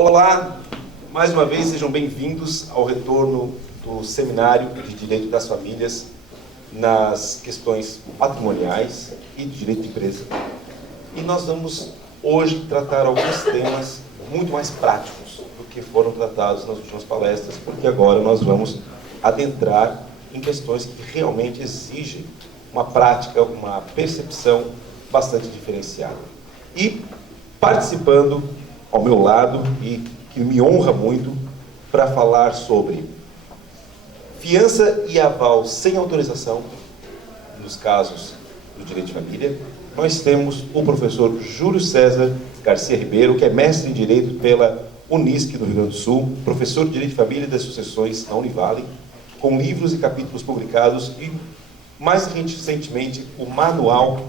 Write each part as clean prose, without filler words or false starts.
Olá, mais uma vez sejam bem-vindos ao retorno do Seminário de Direito das Famílias nas questões patrimoniais e de direito de empresa. E nós vamos hoje tratar alguns temas muito mais práticos do que foram tratados nas últimas palestras, porque agora nós vamos adentrar em questões que realmente exigem uma prática, uma percepção bastante diferenciada. E participando ao meu lado, e que me honra muito, para falar sobre fiança e aval sem autorização, nos casos do direito de família, nós temos o professor Júlio César Garcia Ribeiro, que é mestre em Direito pela Unisc do Rio Grande do Sul, professor de Direito de Família e das Sucessões na Univale, com livros e capítulos publicados e, mais recentemente, o Manual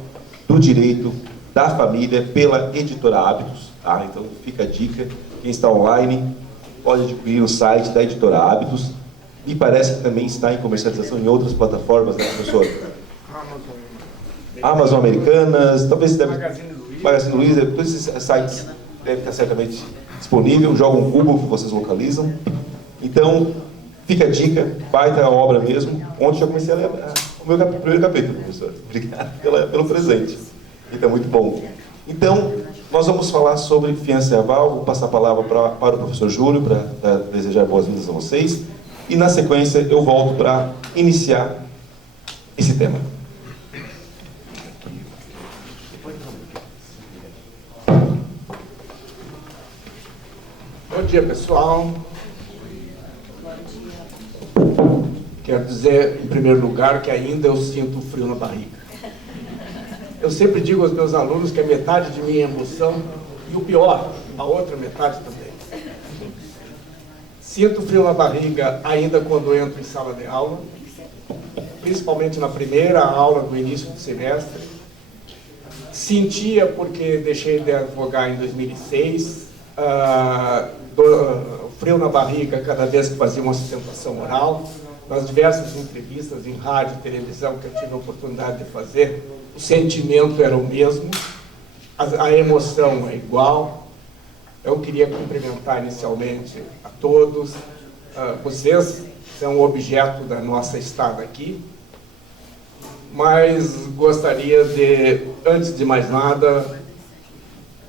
do Direito da Família pela Editora Hábitos. Então fica a dica, quem está online pode adquirir o site da Editora Hábitos. Me parece que também está em comercialização em outras plataformas, né, professor? Amazon Americanas, talvez deve... Magazine Luiza, todos esses sites devem estar certamente disponíveis. Jogam um Google que vocês localizam. Então, fica a dica, baita a obra mesmo. Ontem já comecei a ler o meu primeiro capítulo, professor. Obrigado pelo presente. Então, muito bom. Então, nós vamos falar sobre fiança e aval. Vou passar a palavra para o professor Júlio, para desejar boas-vindas a vocês. E, na sequência, eu volto para iniciar esse tema. Bom dia, pessoal. Quero dizer, em primeiro lugar, que ainda eu sinto frio na barriga. Eu sempre digo aos meus alunos que a metade de minha emoção, e o pior, a outra metade também. Sinto frio na barriga ainda quando entro em sala de aula, principalmente na primeira aula do início do semestre. Sentia porque deixei de advogar em 2006, frio na barriga cada vez que fazia uma sustentação oral. Nas diversas entrevistas em rádio e televisão que eu tive a oportunidade de fazer, o sentimento era o mesmo, a emoção é igual. Eu queria cumprimentar inicialmente a todos. Vocês são o objeto da nossa estada aqui, mas gostaria de, antes de mais nada,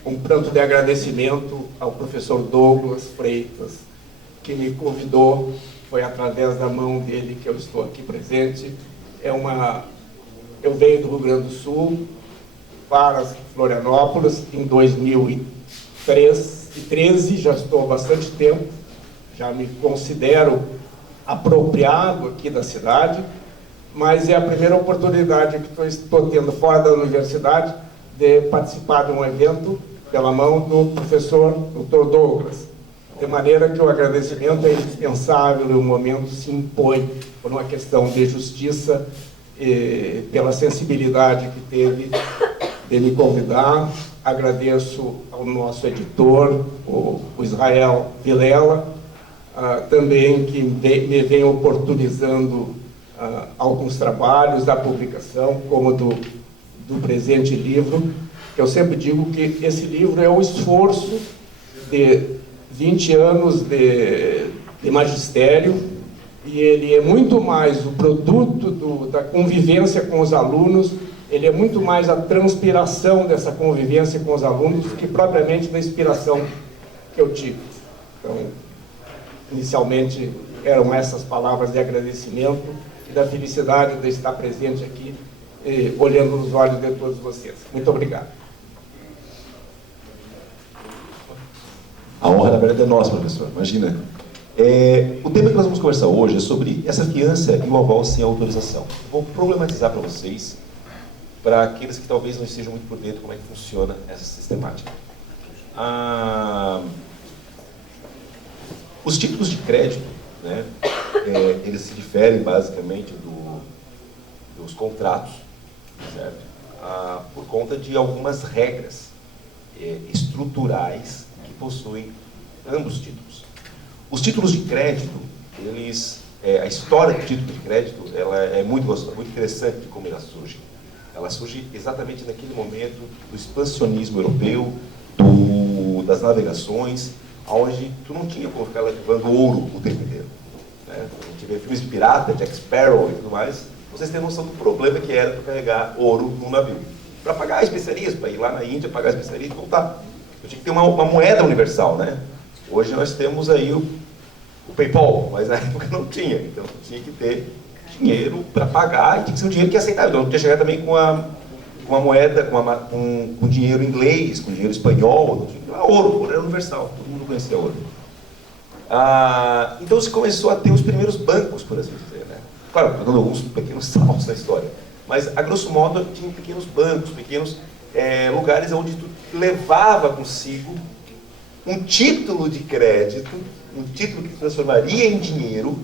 um pranto de agradecimento ao professor Douglas Freitas, que me convidou. Foi através da mão dele que eu estou aqui presente. Eu venho do Rio Grande do Sul para Florianópolis em 2013, já estou há bastante tempo, já me considero apropriado aqui da cidade, mas é a primeira oportunidade que estou tendo fora da universidade de participar de um evento pela mão do professor Dr. Douglas. De maneira que o agradecimento é indispensável e o momento se impõe por uma questão de justiça, pela sensibilidade que teve de me convidar. Agradeço ao nosso editor, o Israel Vilela, também que me vem oportunizando alguns trabalhos da publicação, como do presente livro, que eu sempre digo que esse livro é o esforço de 20 anos de magistério, e ele é muito mais o produto da convivência com os alunos, ele é muito mais a transpiração dessa convivência com os alunos do que propriamente da inspiração que eu tive. Então, inicialmente, eram essas palavras de agradecimento e da felicidade de estar presente aqui, olhando nos olhos de todos vocês. Muito obrigado. A honra, na verdade, é nossa, professor. Imagina. O tema que nós vamos conversar hoje é sobre essa fiança e o aval sem autorização. Vou problematizar para vocês, para aqueles que talvez não estejam muito por dentro como é que funciona essa sistemática. Os títulos de crédito, né, eles se diferem basicamente dos contratos, certo? Por conta de algumas regras estruturais que possuem ambos os títulos. Os títulos de crédito, a história do título de crédito, ela é muito interessante de como ela surge. Ela surge exatamente naquele momento do expansionismo europeu, das navegações, onde tu não tinha como ficar levando ouro o tempo inteiro. Né? A gente vê filmes de pirata, Jack Sparrow e tudo mais, vocês têm noção do problema que era para carregar ouro num navio. Para pagar especiarias, para ir lá na Índia, pagar especiarias e voltar. Eu tinha que ter uma moeda universal, né? Hoje nós temos aí o PayPal, mas na época não tinha. Então tinha que ter dinheiro para pagar e tinha que ser um dinheiro que aceitável. Então eu tinha que chegar também com uma moeda, com dinheiro inglês, com dinheiro espanhol, ouro era universal, todo mundo conhecia ouro. Então se começou a ter os primeiros bancos, por assim dizer, né? Claro, estou dando alguns pequenos saltos na história, mas a grosso modo tinha pequenos bancos, pequenos lugares onde tu levava consigo um título de crédito, um título que se transformaria em dinheiro,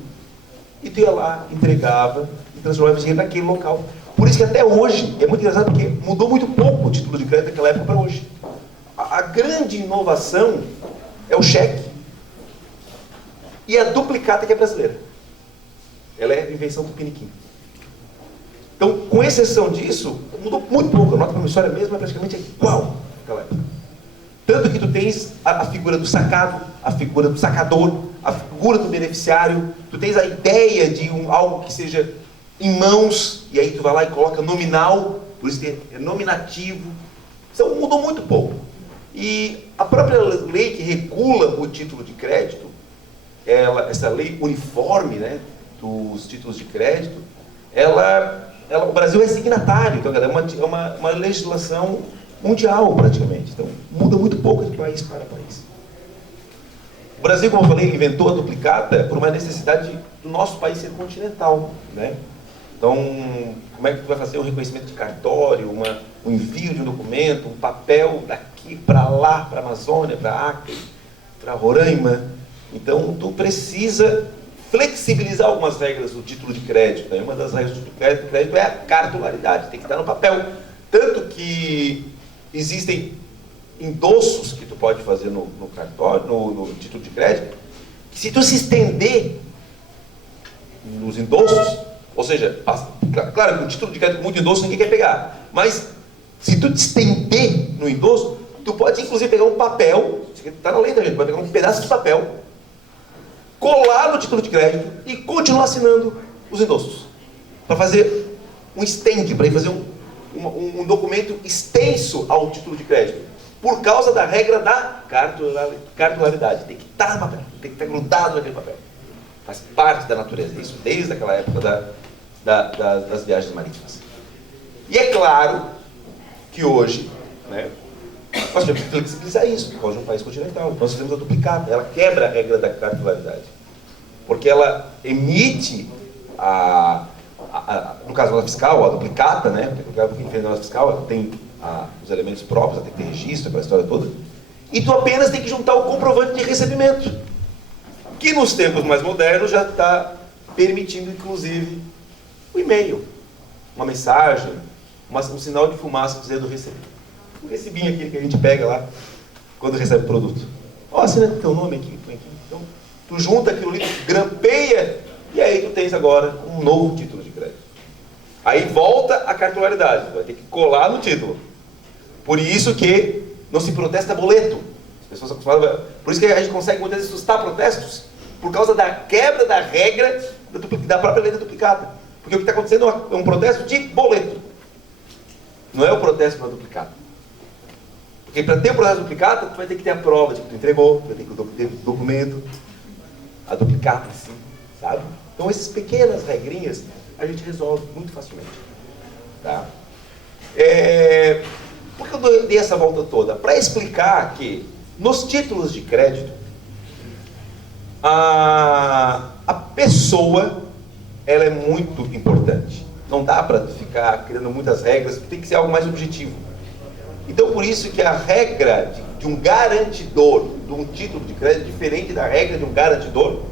e tu ia lá, entregava e transformava em dinheiro naquele local. Por isso que até hoje, é muito engraçado porque mudou muito pouco o título de crédito daquela época para hoje. A grande inovação é o cheque e a duplicata que é brasileira. Ela é a invenção do Piniquim. Então, com exceção disso, mudou muito pouco. A nota promissória mesmo é praticamente igual àquela época. Tanto que tu tens a figura do sacado, a figura do sacador, a figura do beneficiário, tu tens a ideia de algo que seja em mãos, e aí tu vai lá e coloca nominal, por isso é nominativo. Então mudou muito pouco. E a própria lei que regula o título de crédito, essa lei uniforme, né, dos títulos de crédito, o Brasil é signatário, então é uma legislação mundial praticamente. Então muda muito pouco de país para país. O Brasil, como eu falei, inventou a duplicata por uma necessidade do nosso país ser continental, né? Então, como é que tu vai fazer um reconhecimento de cartório, um envio de um documento, um papel daqui para lá, para a Amazônia, para Acre, para Roraima? Então, tu precisa flexibilizar algumas regras do título de crédito. Né? Uma das regras do crédito é a cartularidade, tem que estar no papel. Tanto que existem endossos que tu pode fazer no cartório, no título de crédito, que se tu se estender nos endossos, ou seja, claro que o título de crédito com muito endosso ninguém quer pegar, mas se tu te estender no endosso, tu pode inclusive pegar um papel, está na lei da gente, pode pegar um pedaço de papel, colar no título de crédito e continuar assinando os endossos, para fazer um stand, para fazer um documento extenso ao título de crédito, por causa da regra da cartularidade. Tem que estar no papel, tem que estar grudado naquele papel. Faz parte da natureza, isso desde aquela época das viagens marítimas. E é claro que hoje, né, nós temos que flexibilizar isso, por causa de um país continental. Então nós fazemos a duplicata, ela quebra a regra da cartularidade. Porque ela emite no caso da nota fiscal, a duplicata, né, porque quem fez a nota fiscal, ela tem os elementos próprios, ela tem que ter registro, aquela história toda, e tu apenas tem que juntar o comprovante de recebimento, que nos tempos mais modernos já está permitindo, inclusive, o e-mail, uma mensagem, um sinal de fumaça dizendo recebi. Um recibinho aqui que a gente pega lá quando recebe o produto. Ó, assina teu nome aqui, põe aqui. Então, tu junta aquilo ali, grampeia, e aí tu tens agora um novo título de crédito. Aí volta a cartularidade, tu vai ter que colar no título. Por isso que não se protesta boleto. As pessoas por isso que a gente consegue muitas vezes suscitar protestos, por causa da quebra da regra da própria lei da duplicata. Porque o que está acontecendo é um protesto de boleto. Não é o protesto para duplicata. Porque para ter o processo de duplicata, tu vai ter que ter a prova de que tu entregou, tu vai ter que ter o documento, a duplicata em si, sabe? Então essas pequenas regrinhas a gente resolve muito facilmente. Tá? Por que eu dei essa volta toda? Para explicar que nos títulos de crédito, a pessoa ela é muito importante. Não dá para ficar criando muitas regras, tem que ser algo mais objetivo. Então, por isso que a regra de um garantidor de um título de crédito é diferente da regra de um garantidor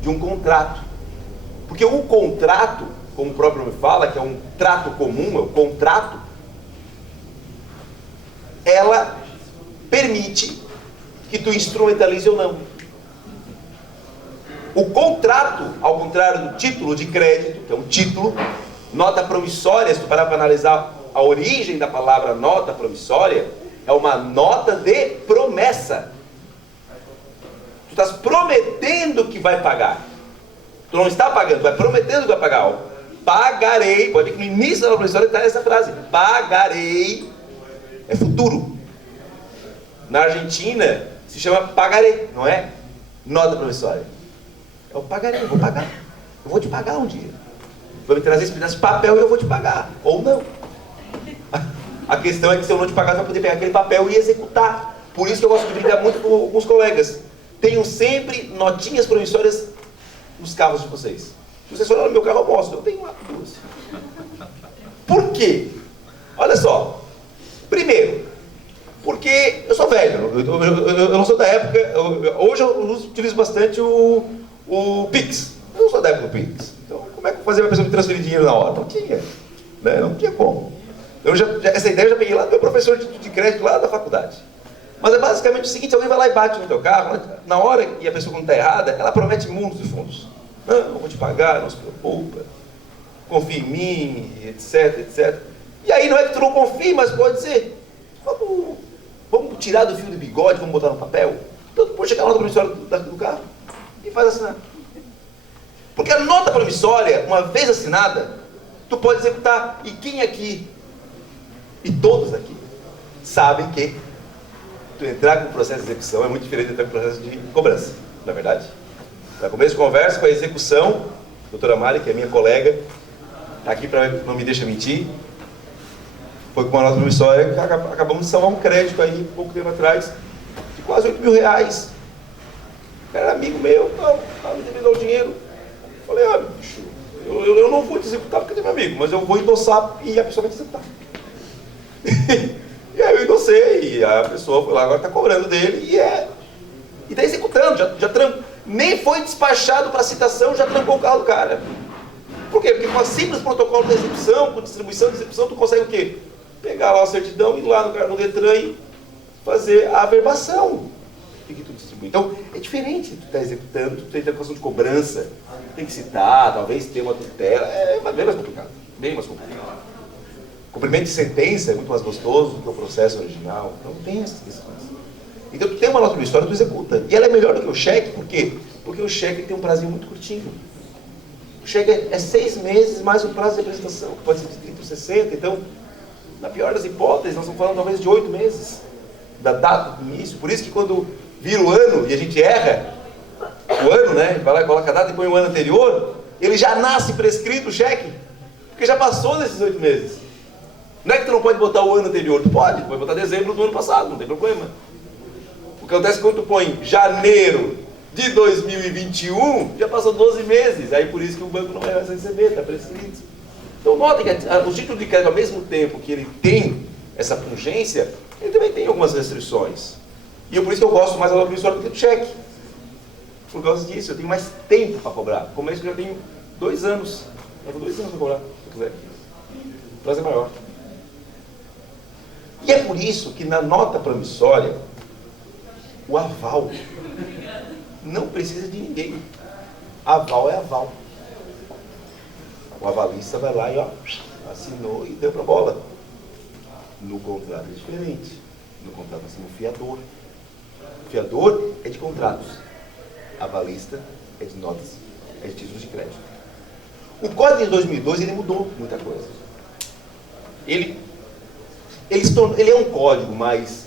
de um contrato. Porque o contrato, como o próprio nome fala, que é um trato comum, é o contrato, ela permite que tu instrumentalize ou não. O contrato, ao contrário do título de crédito, que é um título, nota promissória, se tu parar para analisar a origem da palavra nota promissória, é uma nota de promessa. prometendo que vai pagar. Tu não está pagando, tu vai prometendo que vai pagar. Ó. Pagarei, pode ver que no início da nota promissória está essa frase. Pagarei é futuro. Na Argentina se chama pagarei, não é nota promissória. Eu pagarei, eu vou pagar. Eu vou te pagar um dia. Vou me trazer esse pedaço de papel e eu vou te pagar. Ou não. A questão é que se eu não te pagar, você vai poder pegar aquele papel e executar. Por isso que eu gosto de brincar muito com os colegas. Tenham sempre notinhas promissórias nos carros de vocês. Se vocês olharem no meu carro, eu mostro. Eu tenho lá duas. Por quê? Olha só. Primeiro, porque eu sou velho. Eu não sou da época. Hoje eu utilizo bastante o Pix. Eu não sou da época do Pix. Então, como é que eu fazia para a pessoa me transferir dinheiro na hora? Não tinha. Né? Não tinha como. Essa ideia eu já peguei lá do meu professor de crédito lá da faculdade. Mas é basicamente o seguinte, alguém vai lá e bate no teu carro, na hora que a pessoa não está errada, ela promete mundos de fundos. Não, eu vou te pagar, não se preocupa, confia em mim, etc, etc. E aí não é que tu não confia, mas pode dizer, vamos tirar do fio do bigode, vamos botar no papel. Então tu pode chegar lá na promissória do carro e faz assinar. Porque a nota promissória, uma vez assinada, tu pode executar. E quem aqui, e todos aqui, sabem que tu entrar com o processo de execução é muito diferente de entrar com o processo de cobrança, não é verdade? Para começo de conversa, com a execução, a doutora Mari, que é minha colega, está aqui para não me deixar mentir, foi com uma nota promissória que acabamos de salvar um crédito aí, pouco tempo atrás, de quase R$8.000. O cara era amigo meu, estava me devendo o dinheiro. Falei, olha, bicho, eu não vou te executar porque é meu amigo, mas eu vou endossar e a pessoa vai te executar. E aí eu endossei, e a pessoa foi lá, agora está cobrando dele e está executando, nem foi despachado para a citação, já trancou o carro do cara. Por quê? Porque com a simples protocolo de execução, com distribuição de execução, tu consegue o quê? Pegar lá a certidão, ir lá no Detran e fazer a averbação. Tem que tu distribuir. Então, é diferente, tu está executando, tu tem interpretação de cobrança, tem que citar, talvez ter uma tutela, é bem mais complicado, bem mais complicado. Cumprimento de sentença é muito mais gostoso do que o processo original, não tem essas questões. Então, tu tem uma nota promissória, tu executa. E ela é melhor do que o cheque, por quê? Porque o cheque tem um prazinho muito curtinho. O cheque é 6 meses mais o prazo de apresentação, que pode ser de 30 ou 60. Então, na pior das hipóteses, nós estamos falando talvez de 8 meses da data do início. Por isso que quando vira o ano e a gente erra o ano, né? Vai lá e coloca a data e põe o ano anterior, ele já nasce prescrito o cheque, porque já passou nesses 8 meses. Não é que tu não pode botar o ano anterior, tu pode botar dezembro do ano passado, não tem problema. O que acontece quando tu põe janeiro de 2021, já passou 12 meses, aí por isso que o banco não vai receber, está prescrito. Então notem que o título de crédito, ao mesmo tempo que ele tem essa pungência, ele também tem algumas restrições. E por isso que eu gosto mais da nota promissória do que do cheque. Por causa disso, eu tenho mais tempo para cobrar. Como é que eu já tenho 2 anos. Eu vou 2 anos para cobrar, se eu quiser. O prazo é maior. E é por isso que na nota promissória, o aval não precisa de ninguém. Aval é aval. O avalista vai lá e assinou e deu para a bola. No contrato é diferente. No contrato nós temos o fiador. O fiador é de contratos. Avalista é de notas, é de títulos de crédito. O Código de 2002 ele mudou muita coisa. Ele é um código mais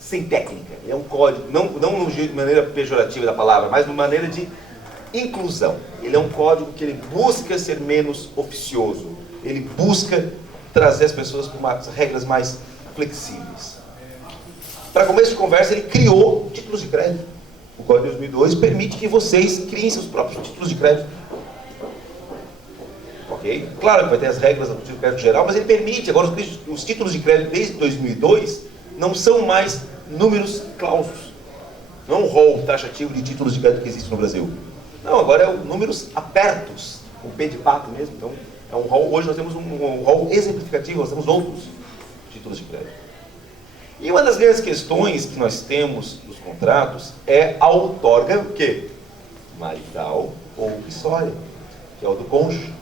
sem técnica. Ele é um código, não de maneira pejorativa da palavra, mas de maneira de inclusão. Ele é um código que ele busca ser menos oficioso. Ele busca trazer as pessoas para umas regras mais flexíveis. Para começo de conversa, ele criou títulos de crédito. O Código de 2002 permite que vocês criem seus próprios títulos de crédito. Ok? Claro que vai ter as regras do título de crédito geral, mas ele permite. Agora, os títulos de crédito desde 2002 não são mais números clausos. Não é um rol taxativo de títulos de crédito que existe no Brasil. Não, agora é números apertos, com P de pato mesmo. Então, é um rol. Hoje nós temos um rol exemplificativo, nós temos outros títulos de crédito. E uma das grandes questões que nós temos nos contratos é a outorga, o quê? Marital ou prissória, que é o do cônjuge.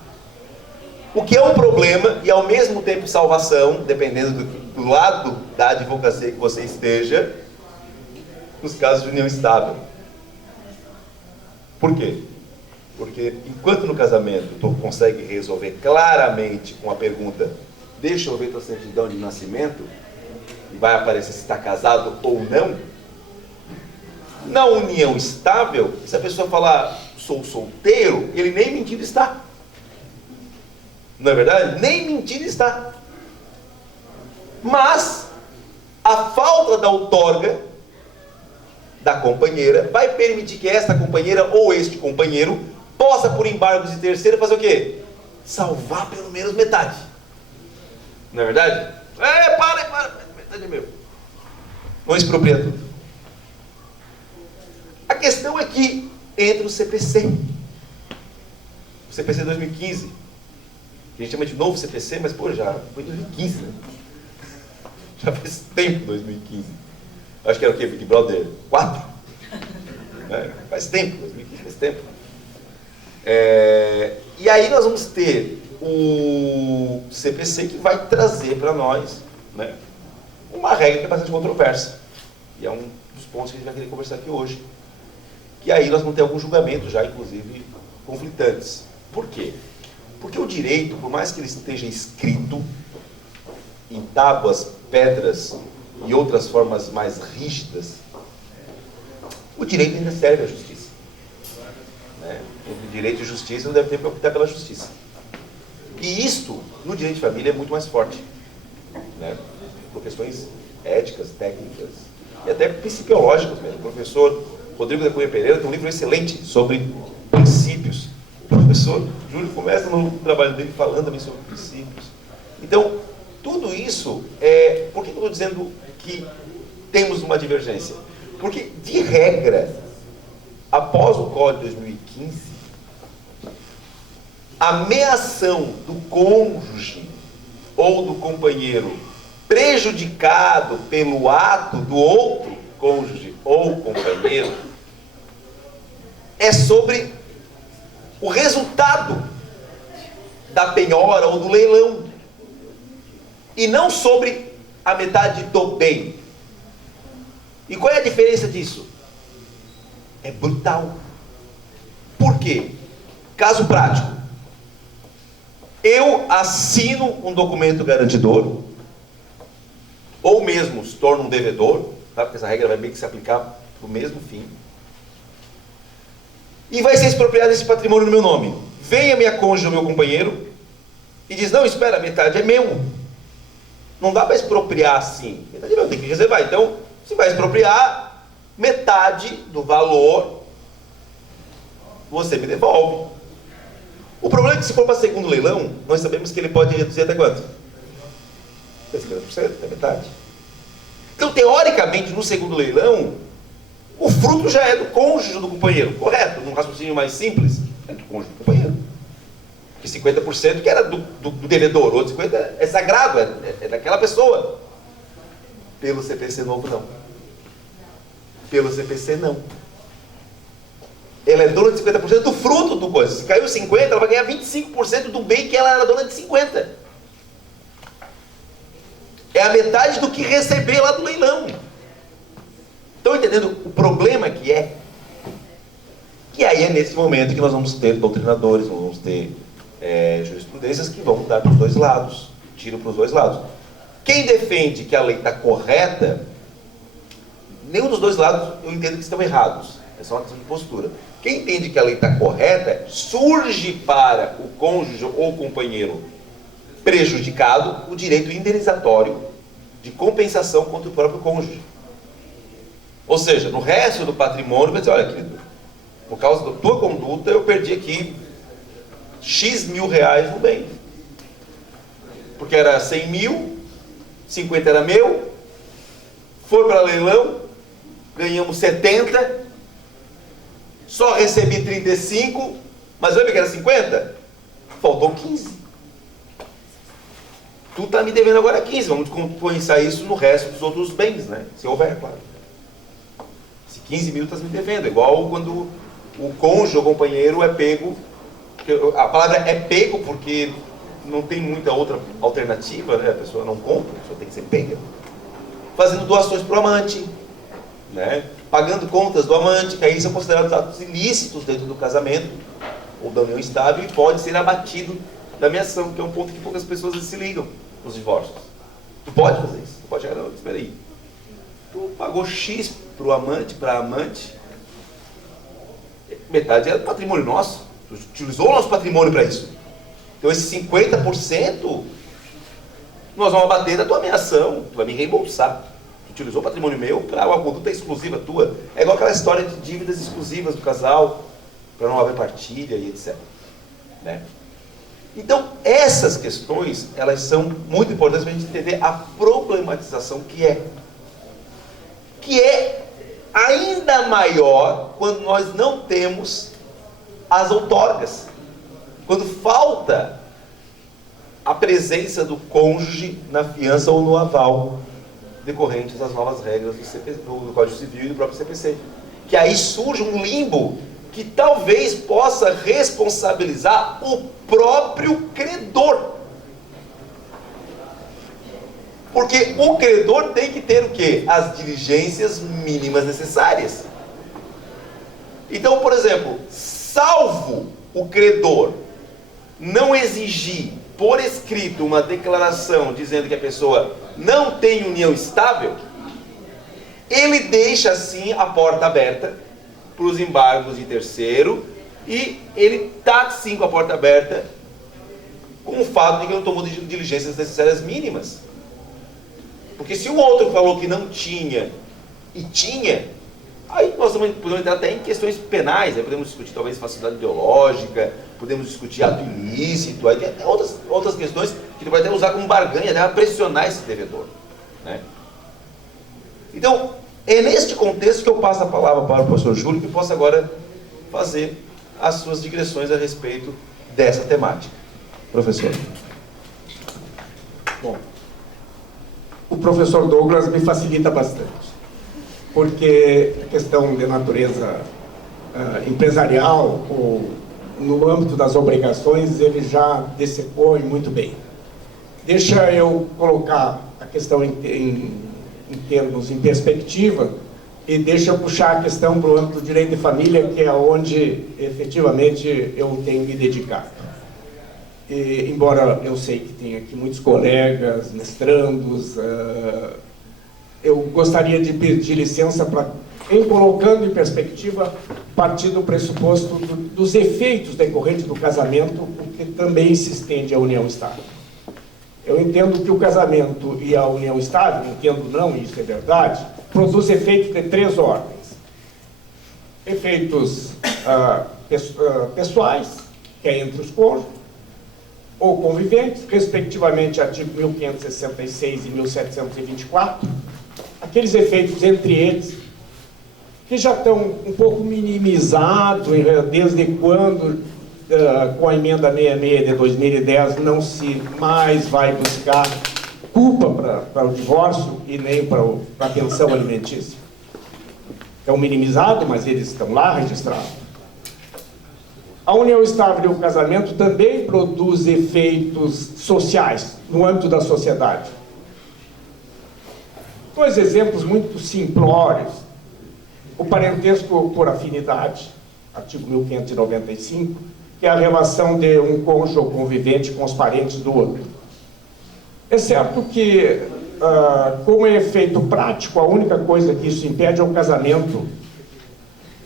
O que é um problema e ao mesmo tempo salvação, dependendo do lado da advocacia que você esteja, nos casos de união estável. Por quê? Porque enquanto no casamento tu consegue resolver claramente com a pergunta, deixa eu ver tua certidão de nascimento, e vai aparecer se está casado ou não, na união estável, se a pessoa falar sou solteiro, ele nem mentindo está. Não é verdade? Nem mentindo está. Mas a falta da outorga da companheira vai permitir que esta companheira ou este companheiro possa, por embargos de terceiro, fazer o quê? Salvar pelo menos metade. Não é verdade? Para, metade é meu. Não expropria tudo. A questão é que entra o CPC. O CPC 2015, que a gente chama de novo CPC, mas pô, já foi 2015, né? Já faz tempo 2015. Acho que era o quê? Big Brother 4? Faz tempo, 2015 faz tempo. E aí nós vamos ter o CPC que vai trazer para nós, né, uma regra que é bastante controversa. E é um dos pontos que a gente vai querer conversar aqui hoje. E aí nós vamos ter alguns julgamentos já, inclusive, conflitantes. Por quê? Porque o direito, por mais que ele esteja escrito em tábuas, pedras e outras formas mais rígidas, o direito ainda serve à justiça. Né? Entre direito e justiça, não deve ter que optar pela justiça. E isto, no direito de família, é muito mais forte. Né? Por questões éticas, técnicas e até psicológicas mesmo. O professor Rodrigo da Cunha Pereira tem um livro excelente sobre princípios. O professor Júlio começa no trabalho dele falando também sobre princípios. Então, tudo isso, por que eu estou dizendo que temos uma divergência? Porque, de regra, após o Código de 2015, a meação do cônjuge ou do companheiro prejudicado pelo ato do outro cônjuge ou companheiro é sobre o resultado da penhora ou do leilão e não sobre a metade do bem. E qual é a diferença disso? É brutal. Por quê? Caso prático. Eu assino um documento garantidor, ou mesmo se torno um devedor, tá? Porque essa regra vai bem que se aplicar para o mesmo fim. E vai ser expropriado esse patrimônio no meu nome. Vem a minha cônjuge ou meu companheiro e diz, não, espera, a metade é meu. Não dá para expropriar assim. Metade é meu, tem que reservar. Então, você vai expropriar metade do valor, você me devolve. O problema é que se for para segundo leilão, nós sabemos que ele pode reduzir até quanto? Até 50%, até metade. Então, teoricamente, no segundo leilão, o fruto já é do cônjuge do companheiro, correto? Num raciocínio mais simples, é do cônjuge do companheiro. Porque 50% que era do devedor, outro 50% é sagrado, é daquela pessoa. Pelo CPC novo, não. Pelo CPC, não. Ela é dona de 50% do fruto do coisa. Se caiu 50%, ela vai ganhar 25% do bem que ela era dona de 50%. É a metade do que receber lá do leilão. Estão entendendo o problema que é? E aí é nesse momento que nós vamos ter doutrinadores, nós vamos ter jurisprudências que vão dar para os dois lados, tiro para os dois lados. Quem defende que a lei está correta, nenhum dos dois lados eu entendo que estão errados. É só uma questão de postura. Quem entende que a lei está correta, surge para o cônjuge ou companheiro prejudicado o direito indenizatório de compensação contra o próprio cônjuge. Ou seja, no resto do patrimônio, vai dizer, olha, querido, por causa da tua conduta, eu perdi aqui X mil reais no bem. Porque era 100 mil, 50 era meu, foi para leilão, ganhamos 70, só recebi 35, mas lembra que era 50? Faltou 15. Tu está me devendo agora 15, vamos compensar isso no resto dos outros bens, né? Se houver, claro. Se 15 mil estás me devendo, igual quando o cônjuge ou companheiro é pego, a palavra é pego porque não tem muita outra alternativa, né? A pessoa não compra, a pessoa tem que ser pega. Fazendo doações para o amante, né? Pagando contas do amante, que aí são considerados atos ilícitos dentro do casamento ou da união estável e pode ser abatido da ameação, que é um ponto que poucas pessoas se ligam nos divórcios. Tu pode fazer isso, tu pode chegar, não, espera aí. Tu pagou X pro amante, pra amante, metade é patrimônio nosso, tu utilizou o nosso patrimônio para isso. Então esse 50% nós vamos abater da tua ameação, tu vai me reembolsar. Tu utilizou o patrimônio meu para uma conduta exclusiva tua. É igual aquela história de dívidas exclusivas do casal, para não haver partilha e etc. Né? Então, essas questões, elas são muito importantes para a gente entender a problematização que é ainda maior quando nós não temos as outorgas. Quando falta a presença do cônjuge na fiança ou no aval decorrentes das novas regras do Código Civil e do próprio CPC. Que aí surge um limbo que talvez possa responsabilizar o próprio credor. Porque o credor tem que ter o quê? As diligências mínimas necessárias. Então, por exemplo, salvo o credor não exigir por escrito uma declaração dizendo que a pessoa não tem união estável, ele deixa assim a porta aberta para os embargos de terceiro e ele está sim com a porta aberta com o fato de que não tomou diligências necessárias mínimas. Porque se o outro falou que não tinha e tinha, aí nós podemos entrar até em questões penais, aí podemos discutir talvez facilidade ideológica, podemos discutir ato ilícito, aí tem até outras questões que ele vai até usar como barganha, até pressionar esse devedor. Né? Então, é neste contexto que eu passo a palavra para o professor Júlio, que possa agora fazer as suas digressões a respeito dessa temática. Professor. Bom, o professor Douglas me facilita bastante, porque a questão de natureza empresarial ou no âmbito das obrigações ele já dissecou muito bem. Deixa eu colocar a questão em termos, em perspectiva, e deixa eu puxar a questão para o âmbito do direito de família, que é onde efetivamente eu tenho me dedicado. E, embora eu sei que tem aqui muitos colegas, mestrandos, eu gostaria de pedir licença para, em colocando em perspectiva, partir do pressuposto dos efeitos decorrentes do casamento, o que também se estende à união estável. Eu entendo que o casamento e a união estável, entendo não, isso é verdade, produz efeitos de 3 ordens. Efeitos pessoais, que é entre os cônjuges, ou conviventes, respectivamente artigo 1566 e 1724, aqueles efeitos entre eles, que já estão um pouco minimizados desde quando, com a emenda 66 de 2010, não se mais vai buscar culpa para o divórcio e nem para a pensão alimentícia. Estão minimizados, mas eles estão lá registrados. A união estável e o casamento também produz efeitos sociais no âmbito da sociedade. 2 exemplos muito simplórios. O parentesco por afinidade, artigo 1595, que é a relação de um cônjuge ou convivente com os parentes do outro. É certo que, como efeito prático, a única coisa que isso impede é o casamento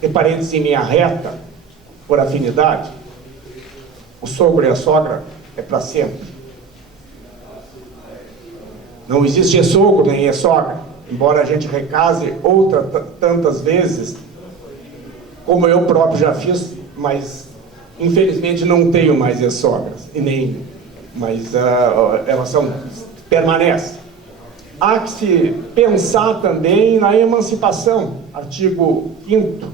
de parentes em linha reta, por afinidade. O sogro e a sogra é para sempre. Não existe sogro nem sogra, embora a gente recase tantas vezes, como eu próprio já fiz, mas infelizmente não tenho mais sogras, e nem, mas elas permanecem. Há que se pensar também na emancipação, artigo 5º,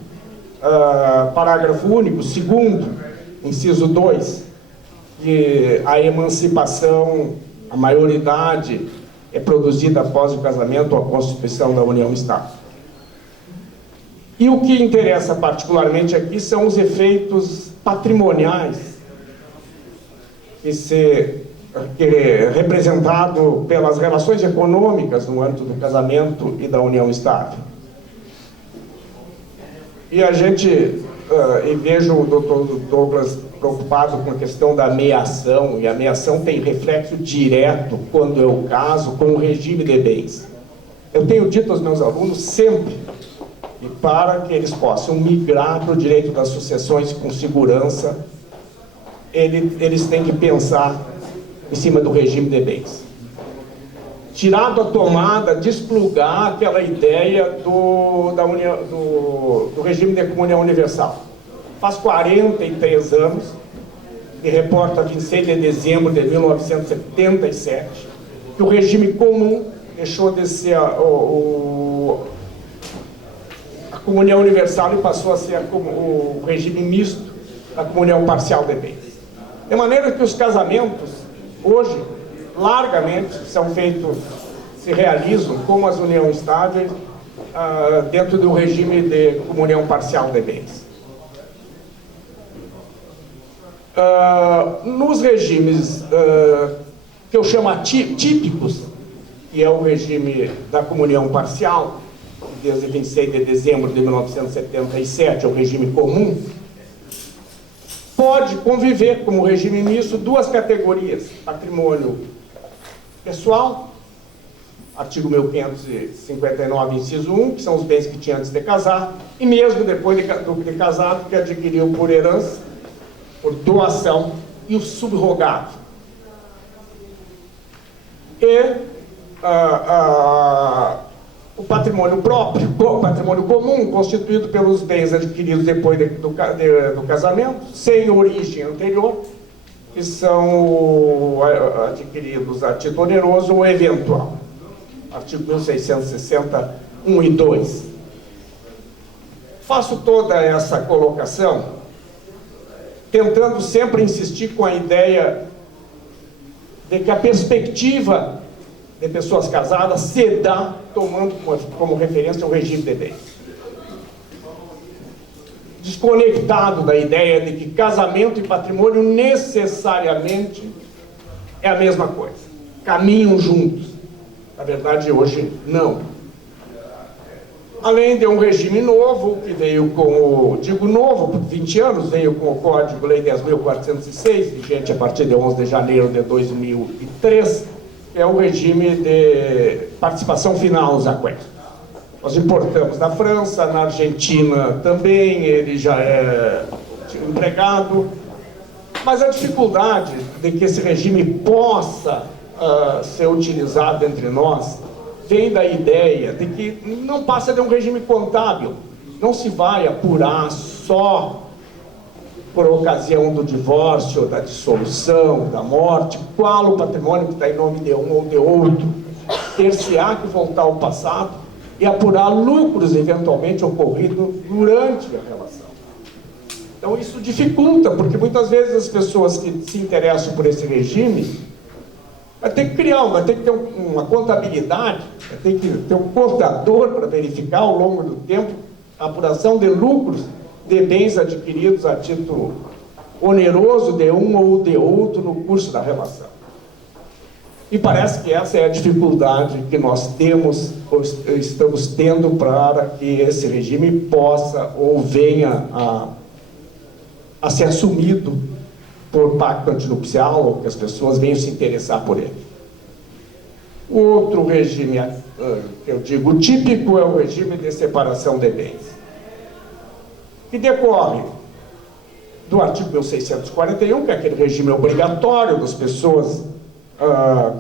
parágrafo único, 2º, inciso 2, que a emancipação, a maioridade é produzida após o casamento ou a constituição da união estável. E o que interessa particularmente aqui são os efeitos patrimoniais, que é representado pelas relações econômicas no âmbito do casamento e da união estável. E a gente, e vejo o doutor Douglas preocupado com a questão da meação, e a meação tem reflexo direto, quando é o caso, com o regime de bens. Eu tenho dito aos meus alunos sempre, e para que eles possam migrar para o direito das sucessões com segurança, eles têm que pensar em cima do regime de bens. Tirar da tomada, desplugar aquela ideia do regime de comunhão universal. Faz 43 anos, que reporta 26 de dezembro de 1977, que o regime comum deixou de ser a comunhão universal e passou a ser o regime misto da comunhão parcial de bens. De maneira que os casamentos, hoje, largamente se realizam como as uniões estáveis dentro do regime de comunhão parcial de bens. Nos regimes que eu chamo típicos, que é o regime da comunhão parcial, desde 26 de dezembro de 1977, é o regime comum, pode conviver como regime misto duas categorias: patrimônio pessoal, artigo 1559, inciso 1, que são os bens que tinha antes de casar, e mesmo depois de casado, que adquiriu por herança, por doação, e o subrogado. E o patrimônio próprio, o patrimônio comum, constituído pelos bens adquiridos depois do casamento, sem origem anterior, que são adquiridos a título oneroso ou eventual. Artigo 1660, 1 e 2. Faço toda essa colocação tentando sempre insistir com a ideia de que a perspectiva de pessoas casadas se dá tomando como referência o regime de bens. Desconectado da ideia de que casamento e patrimônio necessariamente é a mesma coisa, caminham juntos. Na verdade, hoje, não. Além de um regime novo, que veio com digo novo, por 20 anos, veio com o Código Lei 10.406, vigente a partir de 11 de janeiro de 2003, que é o regime de participação final nos aquestos. Nós importamos da França, na Argentina também, ele já é empregado, mas a dificuldade de que esse regime possa ser utilizado entre nós vem da ideia de que não passa de um regime contábil. Não se vai apurar só por ocasião do divórcio, da dissolução, da morte, qual o patrimônio que está em nome de um ou de outro. Ter-se-á que voltar ao passado e apurar lucros eventualmente ocorridos durante a relação. Então isso dificulta, porque muitas vezes as pessoas que se interessam por esse regime vai ter que criar, vai ter que ter uma contabilidade, vai ter que ter um contador para verificar ao longo do tempo a apuração de lucros de bens adquiridos a título oneroso de um ou de outro no curso da relação. E parece que essa é a dificuldade que nós temos, ou estamos tendo, para que esse regime possa ou venha a ser assumido por pacto antinupcial, ou que as pessoas venham se interessar por ele. O outro regime, que eu digo típico, é o regime de separação de bens, que decorre do artigo 1641, que é aquele regime obrigatório das pessoas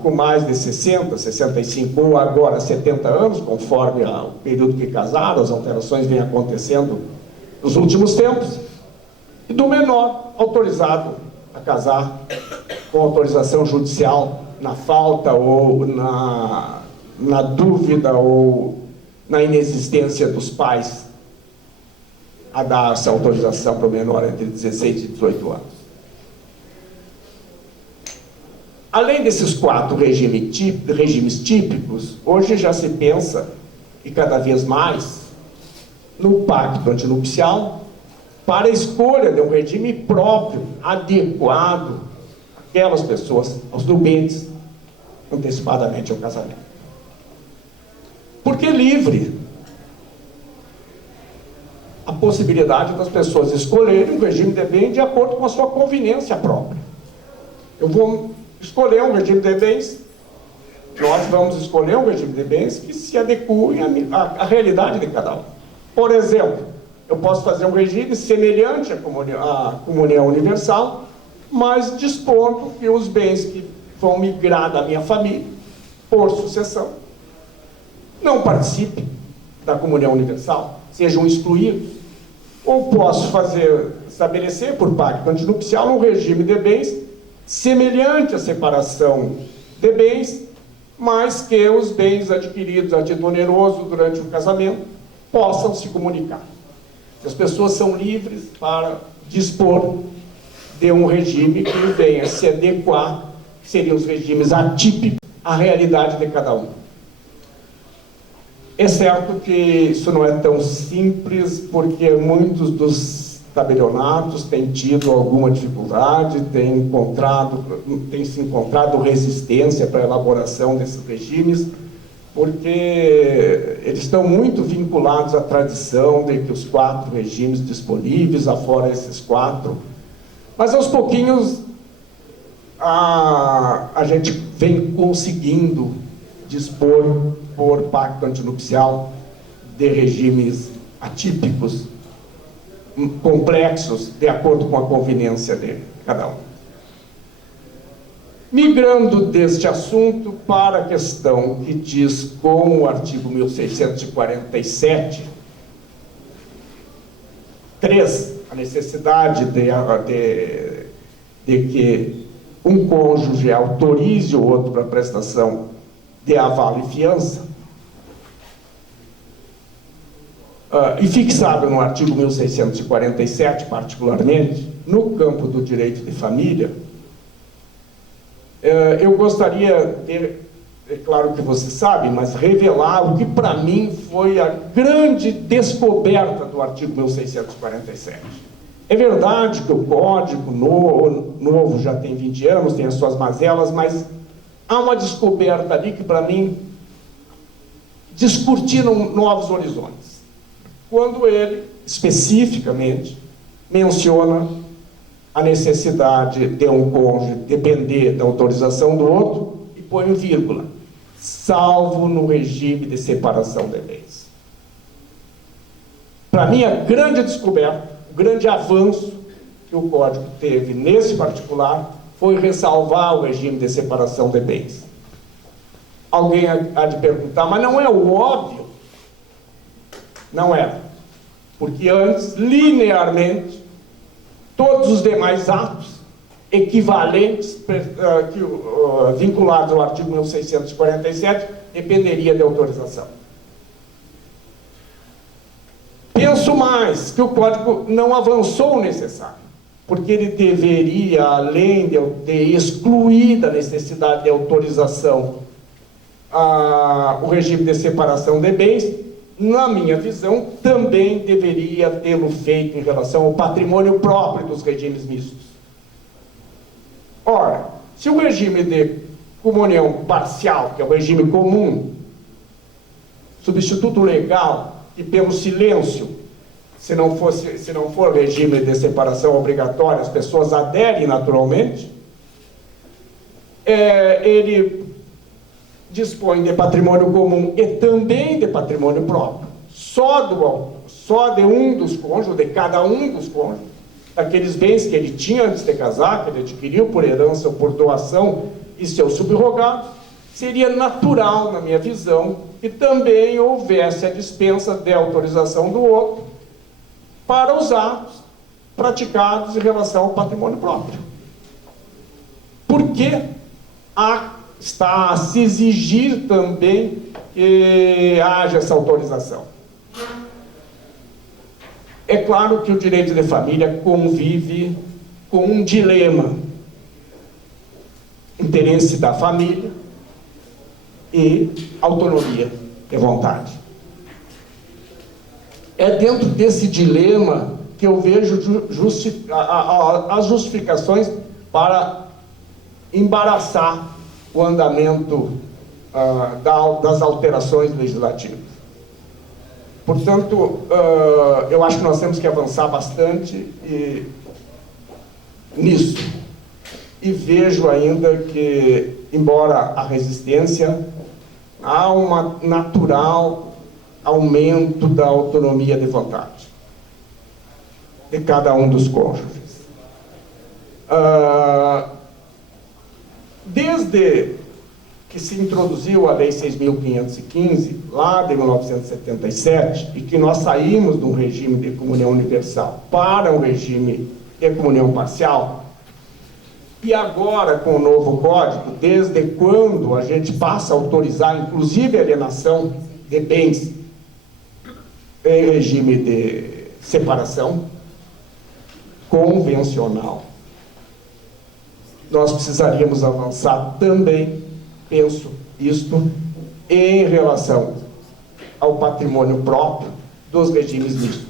com mais de 60, 65 ou agora 70 anos, conforme o período que casaram, as alterações vêm acontecendo nos últimos tempos, e do menor autorizado a casar com autorização judicial na falta ou na dúvida ou na inexistência dos pais a dar essa autorização para o menor entre 16 e 18 anos. Além desses 4 regimes típicos, hoje já se pensa, e cada vez mais, no pacto antinupcial, para a escolha de um regime próprio, adequado àquelas pessoas, aos nubentes, antecipadamente ao casamento. Porque livre a possibilidade das pessoas escolherem um regime de bens de acordo com a sua conveniência própria. Eu vou escolher um regime de bens, nós vamos escolher um regime de bens que se adeque à realidade de cada um. Por exemplo, eu posso fazer um regime semelhante à comunhão universal, mas dispondo que os bens que vão migrar da minha família, por sucessão, não participem da comunhão universal, sejam excluídos. Ou posso estabelecer por pacto antinupcial um regime de bens semelhante à separação de bens, mas que os bens adquiridos a título oneroso durante o casamento possam se comunicar. As pessoas são livres para dispor de um regime que venha se adequar, que seriam os regimes atípicos, à realidade de cada um. É certo que isso não é tão simples, porque muitos dos tabelionatos têm tido alguma dificuldade, têm se encontrado resistência para a elaboração desses regimes, porque eles estão muito vinculados à tradição de que os 4 regimes disponíveis, afora esses 4, mas aos pouquinhos a gente vem conseguindo dispor por pacto antinupcial de regimes atípicos, complexos, de acordo com a conveniência de cada um. Migrando deste assunto para a questão que diz com o artigo 1647, 3, a necessidade de que um cônjuge autorize o outro para a prestação de aval e fiança, e fixado no artigo 1647, particularmente, no campo do direito de família, eu gostaria de, é claro que você sabe, mas revelar o que para mim foi a grande descoberta do artigo 1647. É verdade que o Código Novo já tem 20 anos, tem as suas mazelas, mas há uma descoberta ali que para mim descortina novos horizontes. Quando ele, especificamente, menciona a necessidade de um cônjuge depender da autorização do outro e põe um vírgula, salvo no regime de separação de bens. Para mim, a grande descoberta, o grande avanço que o Código teve nesse particular foi ressalvar o regime de separação de bens. Alguém há de perguntar, mas não é o óbvio? Não é. Porque antes, linearmente, todos os demais atos equivalentes vinculados ao artigo 1647 dependeria de autorização. Penso mais que o Código não avançou o necessário, porque ele deveria, além de excluir da necessidade de autorização o regime de separação de bens, na minha visão, também deveria tê-lo feito em relação ao patrimônio próprio dos regimes mistos. Ora, se o regime de comunhão parcial, que é o regime comum, substituto legal, que pelo silêncio, se não for regime de separação obrigatória, as pessoas aderem naturalmente, ele dispõe de patrimônio comum e também de patrimônio próprio, só de um dos cônjuges, de cada um dos cônjuges, daqueles bens que ele tinha antes de casar, que ele adquiriu por herança ou por doação e seus subrogados, seria natural, na minha visão, que também houvesse a dispensa de autorização do outro para os atos praticados em relação ao patrimônio próprio. Por que está a se exigir também que haja essa autorização? É claro que o direito de família convive com um dilema: interesse da família e autonomia de vontade. É dentro desse dilema que eu vejo as justificações para embaraçar o andamento das alterações legislativas. Portanto, eu acho que nós temos que avançar bastante nisso. E vejo ainda que, embora a resistência, há um natural aumento da autonomia de vontade de cada um dos cônjuges. Desde que se introduziu a Lei 6.515, lá de 1977, e que nós saímos de um regime de comunhão universal para um regime de comunhão parcial, e agora, com o novo Código, desde quando a gente passa a autorizar, inclusive, a alienação de bens em regime de separação convencional, nós precisaríamos avançar também, penso isto, em relação ao patrimônio próprio dos regimes mistos.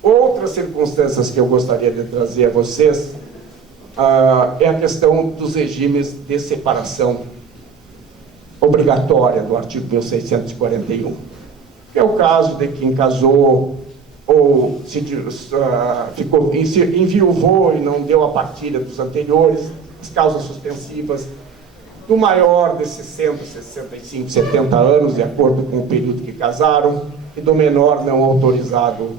Outras circunstâncias que eu gostaria de trazer a vocês é a questão dos regimes de separação obrigatória do artigo 1641, que é o caso de quem casou ou enviuvou e não deu a partilha dos anteriores, as causas suspensivas do maior de 60, 65, 70 anos, de acordo com o período que casaram, e do menor não autorizado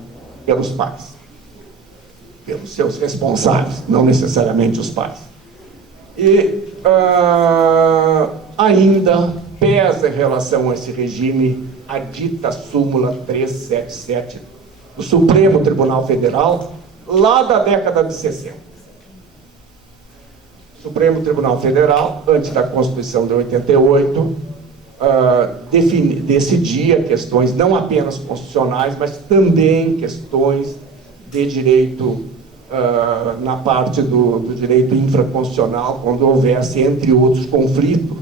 pelos pais, pelos seus responsáveis, não necessariamente os pais. E ainda pesa em relação a esse regime a dita súmula 377 do Supremo Tribunal Federal, lá da década de 60. O Supremo Tribunal Federal, antes da Constituição de 88, decidia questões não apenas constitucionais, mas também questões de direito, na parte do direito infraconstitucional, quando houvesse, entre outros, conflito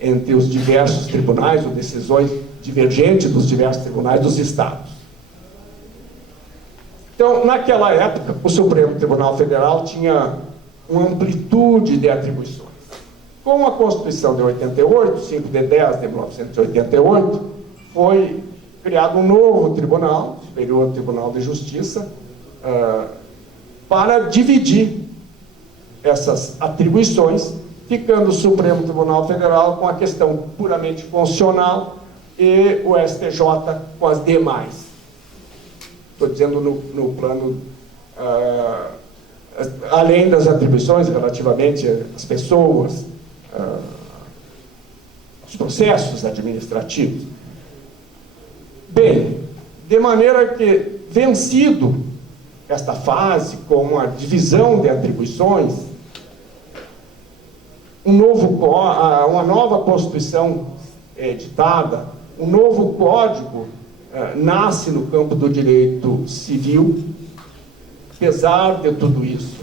entre os diversos tribunais, ou decisões divergentes dos diversos tribunais dos estados. Então, naquela época, o Supremo Tribunal Federal tinha uma amplitude de atribuições. Com a Constituição de 88, 5 de 10 de 1988, foi criado um novo tribunal, Superior Tribunal de Justiça, para dividir essas atribuições, ficando o Supremo Tribunal Federal com a questão puramente constitucional e o STJ com as demais. Estou dizendo no plano, além das atribuições relativamente às pessoas, os processos administrativos. Bem, de maneira que, vencido esta fase com a divisão de atribuições, uma nova Constituição é editada, um novo Código nasce no campo do direito civil. Apesar de tudo isso,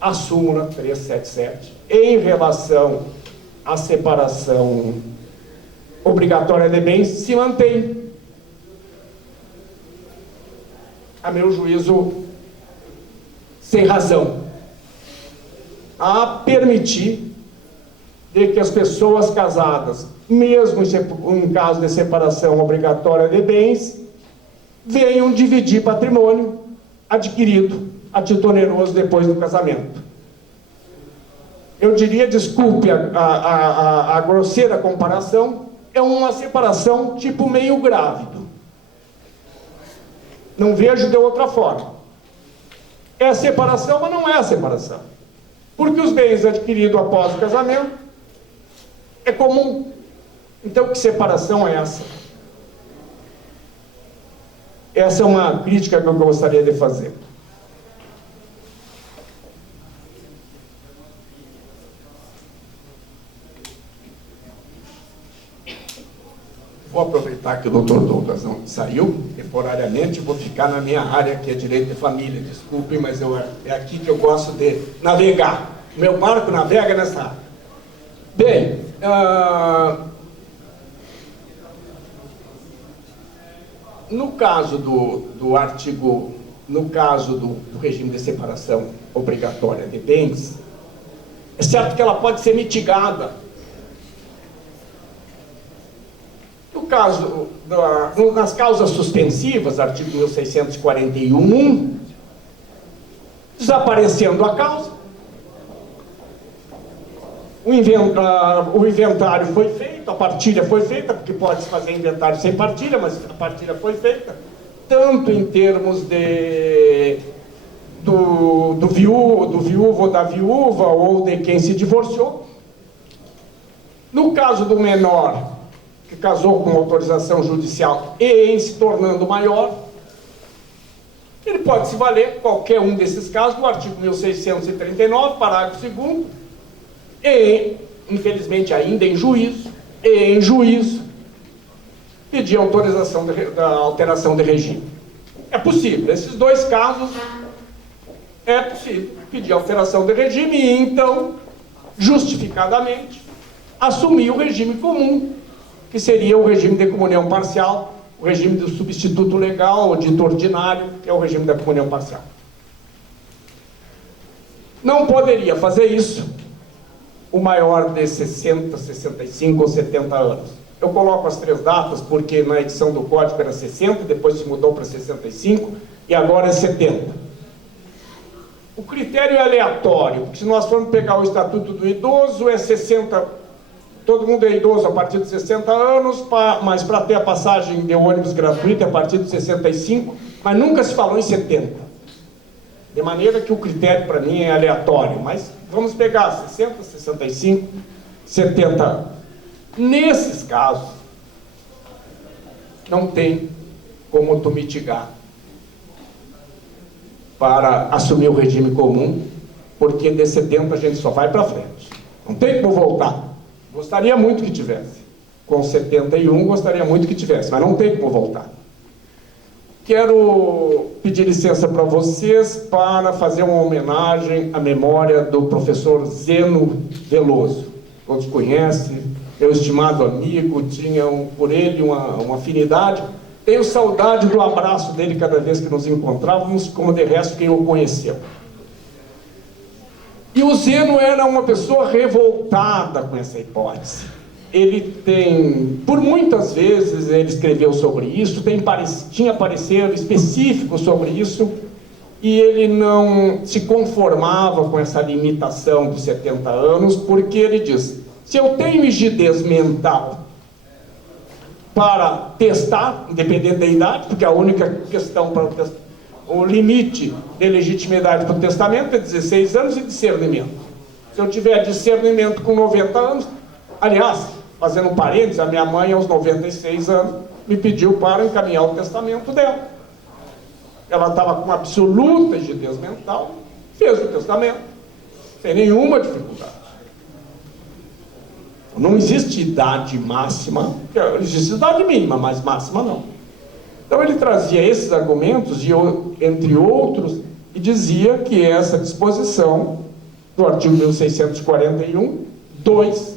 a súmula 377, em relação à separação obrigatória de bens, se mantém. A meu juízo, sem razão, a permitir de que as pessoas casadas, mesmo em caso de separação obrigatória de bens, venham dividir patrimônio adquirido a título oneroso depois do casamento. Eu diria, desculpe a grosseira comparação, é uma separação tipo meio grávido. Não vejo de outra forma. É separação, mas não é separação. Porque os bens adquiridos após o casamento é comum. Então, que separação é essa? Essa é uma crítica que eu gostaria de fazer. Vou aproveitar que o Dr. Douglas não saiu temporariamente, vou ficar na minha área, que é direito de família. Desculpem, mas é aqui que eu gosto de navegar. O meu barco navega nessa área. Bem, no caso do artigo, no caso do regime de separação obrigatória de bens, é certo que ela pode ser mitigada. No caso nas causas suspensivas, artigo 1641, desaparecendo a causa, o inventário foi feito, a partilha foi feita, porque pode-se fazer inventário sem partilha, mas a partilha foi feita, tanto em termos do viúvo ou da viúva, ou de quem se divorciou. No caso do menor, que casou com autorização judicial e em se tornando maior, ele pode se valer, qualquer um desses casos, do artigo 1639, parágrafo 2º, e, infelizmente, ainda em juízo, pedir autorização da alteração de regime. É possível, esses dois casos, é possível pedir alteração de regime e, então, justificadamente, assumir o regime comum, que seria o regime de comunhão parcial, o regime do substituto legal, o dito ordinário, que é o regime da comunhão parcial. Não poderia fazer isso o maior de 60, 65 ou 70 anos. Eu coloco as 3 datas porque na edição do Código era 60, depois se mudou para 65 e agora é 70. O critério é aleatório, porque se nós formos pegar o Estatuto do Idoso, é 60, todo mundo é idoso a partir de 60 anos, mas para ter a passagem de ônibus gratuita é a partir de 65, mas nunca se falou em 70. De maneira que o critério para mim é aleatório, mas vamos pegar 60, 65, 70 anos. Nesses casos, não tem como tu mitigar para assumir o regime comum, porque de 70 a gente só vai para frente. Não tem como voltar. Gostaria muito que tivesse. Com 71 gostaria muito que tivesse, mas não tem como voltar. Quero pedir licença para vocês para fazer uma homenagem à memória do professor Zeno Veloso. Todos conhecem, meu estimado amigo, tinham por ele uma afinidade. Tenho saudade do abraço dele cada vez que nos encontrávamos, como de resto quem o conheceu. E o Zeno era uma pessoa revoltada com essa hipótese. Ele tem, por muitas vezes ele escreveu sobre isso, tinha parecer específico sobre isso, e ele não se conformava com essa limitação dos 70 anos, porque ele diz, se eu tenho rigidez mental para testar, independente da idade, porque a única questão para o limite de legitimidade para o testamento é 16 anos e discernimento. Se eu tiver discernimento com 90 anos, aliás, fazendo um parênteses, a minha mãe aos 96 anos me pediu para encaminhar o testamento dela. Ela estava com absoluta rigidez mental, fez o testamento, sem nenhuma dificuldade. Não existe idade máxima, existe idade mínima, mas máxima não. Então ele trazia esses argumentos, entre outros, e dizia que essa disposição do artigo 1641, 2,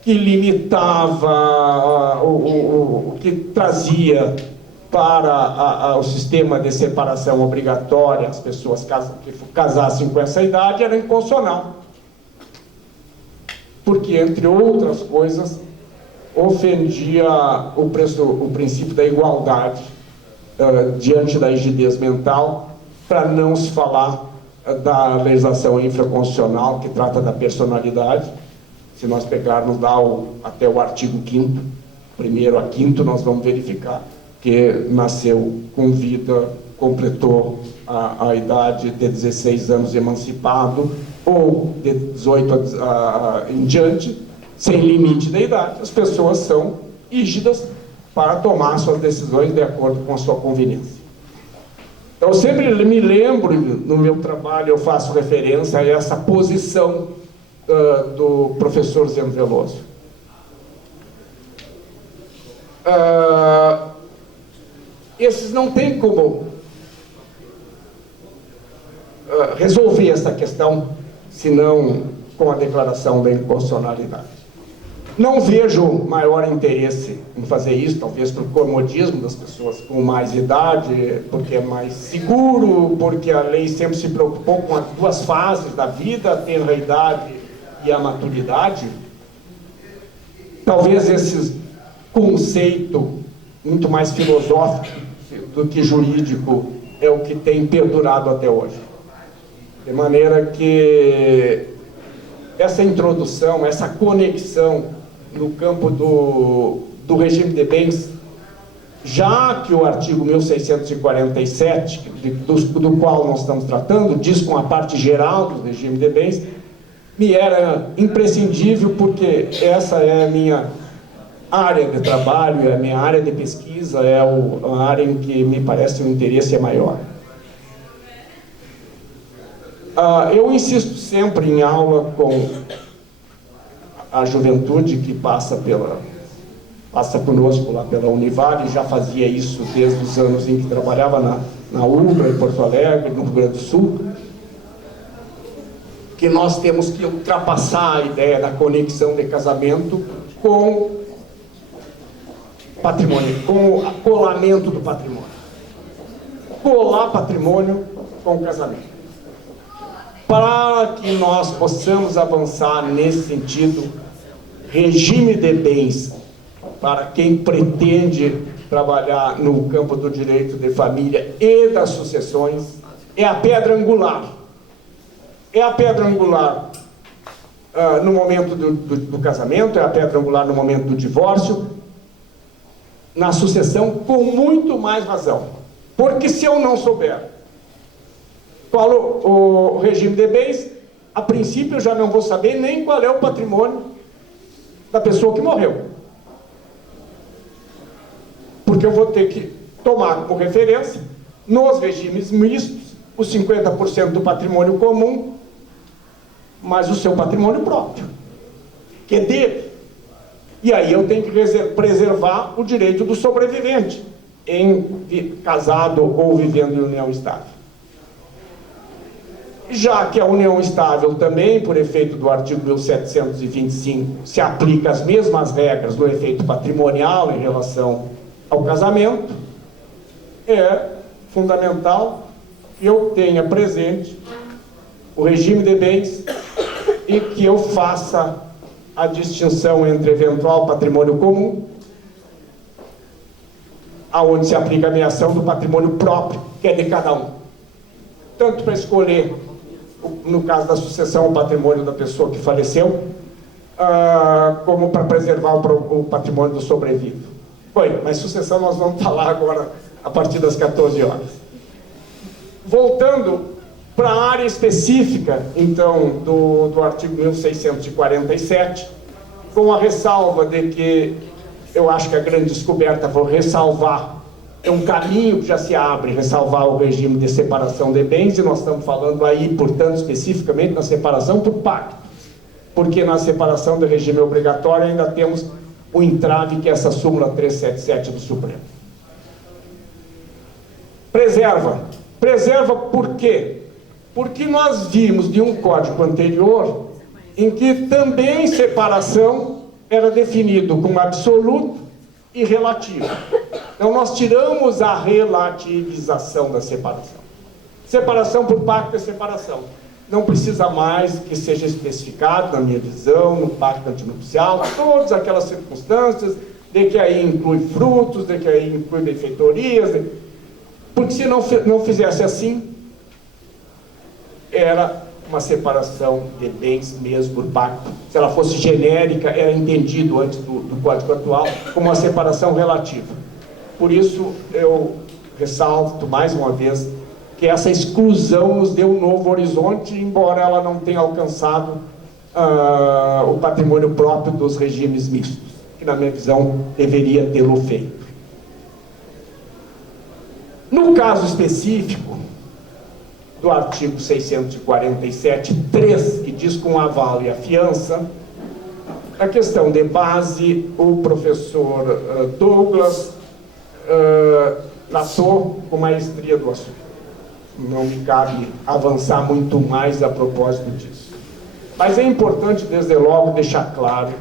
que limitava, que trazia para o sistema de separação obrigatória as pessoas que casassem com essa idade, era inconstitucional. Porque, entre outras coisas, ofendia o princípio da igualdade diante da rigidez mental, para não se falar da legislação infraconstitucional que trata da personalidade. Se nós pegarmos lá até o artigo 5º, primeiro a 5º, nós vamos verificar que nasceu com vida, completou a idade de 16 anos emancipado, ou de 18 em diante, sem limite da idade, as pessoas são rígidas para tomar suas decisões de acordo com a sua conveniência. Então, eu sempre me lembro, no meu trabalho, eu faço referência a essa posição do professor Zeno Veloso. Esses não têm como resolver essa questão, senão com a declaração da inconstitucionalidade. Não vejo maior interesse em fazer isso, talvez pelo comodismo das pessoas com mais idade, porque é mais seguro, porque a lei sempre se preocupou com as 2 fases da vida, a tenra-idade e a maturidade. Talvez esse conceito muito mais filosófico do que jurídico, é o que tem perdurado até hoje. De maneira que essa introdução, essa conexão no campo do regime de bens, já que o artigo 1647, do qual nós estamos tratando, diz com a parte geral do regime de bens, me era imprescindível, porque essa é a minha área de trabalho, é a minha área de pesquisa, é a área em que me parece o interesse é maior. Eu insisto sempre em aula com a juventude que passa conosco lá pela Univale, já fazia isso desde os anos em que trabalhava na UBRA, em Porto Alegre, no Rio Grande do Sul, que nós temos que ultrapassar a ideia da conexão de casamento com patrimônio, com o acolamento do patrimônio. Colar patrimônio com casamento. Para que nós possamos avançar nesse sentido, regime de bens, para quem pretende trabalhar no campo do direito de família e das sucessões, é a pedra angular. É a pedra angular no momento do casamento, é a pedra angular no momento do divórcio, na sucessão, com muito mais razão. Porque se eu não souber qual o regime de bens, a princípio eu já não vou saber nem qual é o patrimônio da pessoa que morreu. Porque eu vou ter que tomar como referência, nos regimes mistos, os 50% do patrimônio comum, mas o seu patrimônio próprio, que é dele. E aí eu tenho que preservar o direito do sobrevivente, casado ou vivendo em união estável. Já que a união estável também, por efeito do artigo 1725, se aplica as mesmas regras do efeito patrimonial em relação ao casamento, é fundamental que eu tenha presente o regime de bens e que eu faça a distinção entre eventual patrimônio comum, aonde se aplica a meação do patrimônio próprio, que é de cada um. Tanto para escolher, no caso da sucessão, o patrimônio da pessoa que faleceu, como para preservar o patrimônio do sobrevivo. Bem, mas sucessão nós vamos falar agora a partir das 14 horas. Voltando para a área específica, então, do artigo 1647, com a ressalva de que eu acho que a grande descoberta, vou ressalvar, é um caminho que já se abre, ressalvar o regime de separação de bens, e nós estamos falando aí, portanto, especificamente na separação por pacto, porque na separação do regime obrigatório ainda temos o entrave, que é essa súmula 377 do Supremo. Preserva por quê? Porque nós vimos de um código anterior em que também separação era definido como absoluto e relativo. Então nós tiramos a relativização da separação. Separação por pacto é separação. Não precisa mais que seja especificado, na minha visão, no pacto antinupcial, todas aquelas circunstâncias, de que aí inclui frutos, de que aí inclui benfeitorias, porque se não fizesse assim, era uma separação de bens mesmo por pacto. Se ela fosse genérica, era entendido antes do Código atual como uma separação relativa. Por isso, eu ressalto mais uma vez que essa exclusão nos deu um novo horizonte, embora ela não tenha alcançado o patrimônio próprio dos regimes mistos, que na minha visão deveria tê-lo feito. No caso específico do artigo 647.3, que diz com o aval e a fiança, a questão de base, o professor Douglas tratou com maestria do assunto. Não me cabe avançar muito mais a propósito disso. Mas é importante, desde logo, deixar claro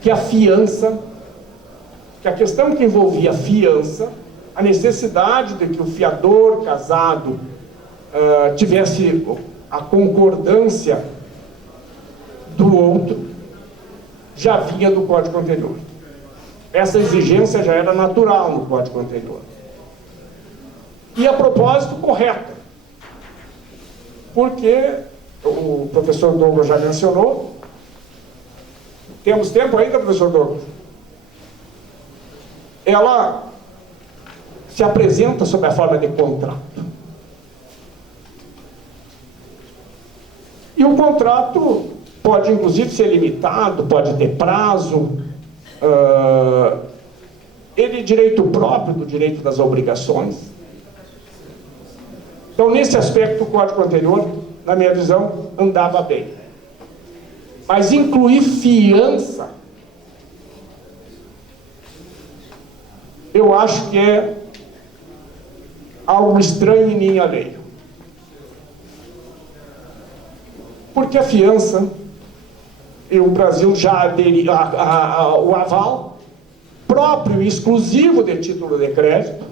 que a fiança, que a questão que envolvia a fiança, a necessidade de que o fiador casado tivesse a concordância do outro, já vinha do Código anterior. Essa exigência já era natural no Código anterior. E a propósito, correta. Porque o professor Douglas já mencionou. Temos tempo ainda, professor Douglas? Ela se apresenta sob a forma de contrato. E o contrato pode, inclusive, ser limitado, pode ter prazo. Ele é direito próprio do direito das obrigações. Então, nesse aspecto, o Código anterior, na minha visão, andava bem. Mas incluir fiança, eu acho que é algo estranho e nem alheio. Porque a fiança, e o Brasil já aderiu o aval próprio e exclusivo de título de crédito,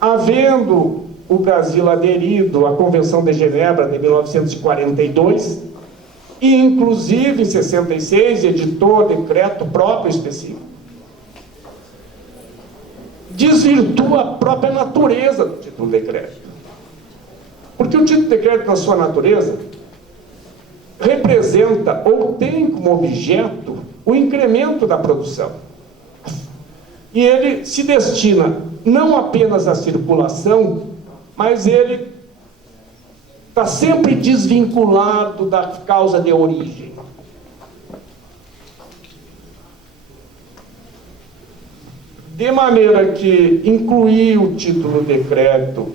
havendo o Brasil aderido à Convenção de Genebra de 1942, e inclusive em 66 editou decreto próprio específico, desvirtua a própria natureza do título de crédito. Porque o título de crédito, na sua natureza, representa ou tem como objeto o incremento da produção. E ele se destina não apenas à circulação, mas ele está sempre desvinculado da causa de origem. De maneira que incluir o título de crédito,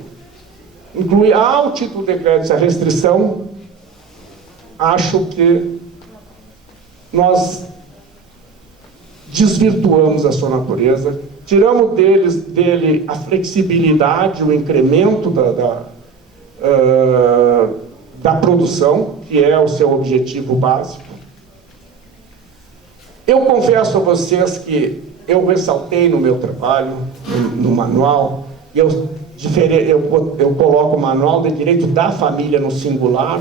incluir ao título de crédito essa restrição, acho que nós desvirtuamos a sua natureza, tiramos dele a flexibilidade, o incremento da produção, que é o seu objetivo básico. Eu confesso a vocês que eu ressaltei no meu trabalho, no manual, e eu coloco o manual de direito da família no singular,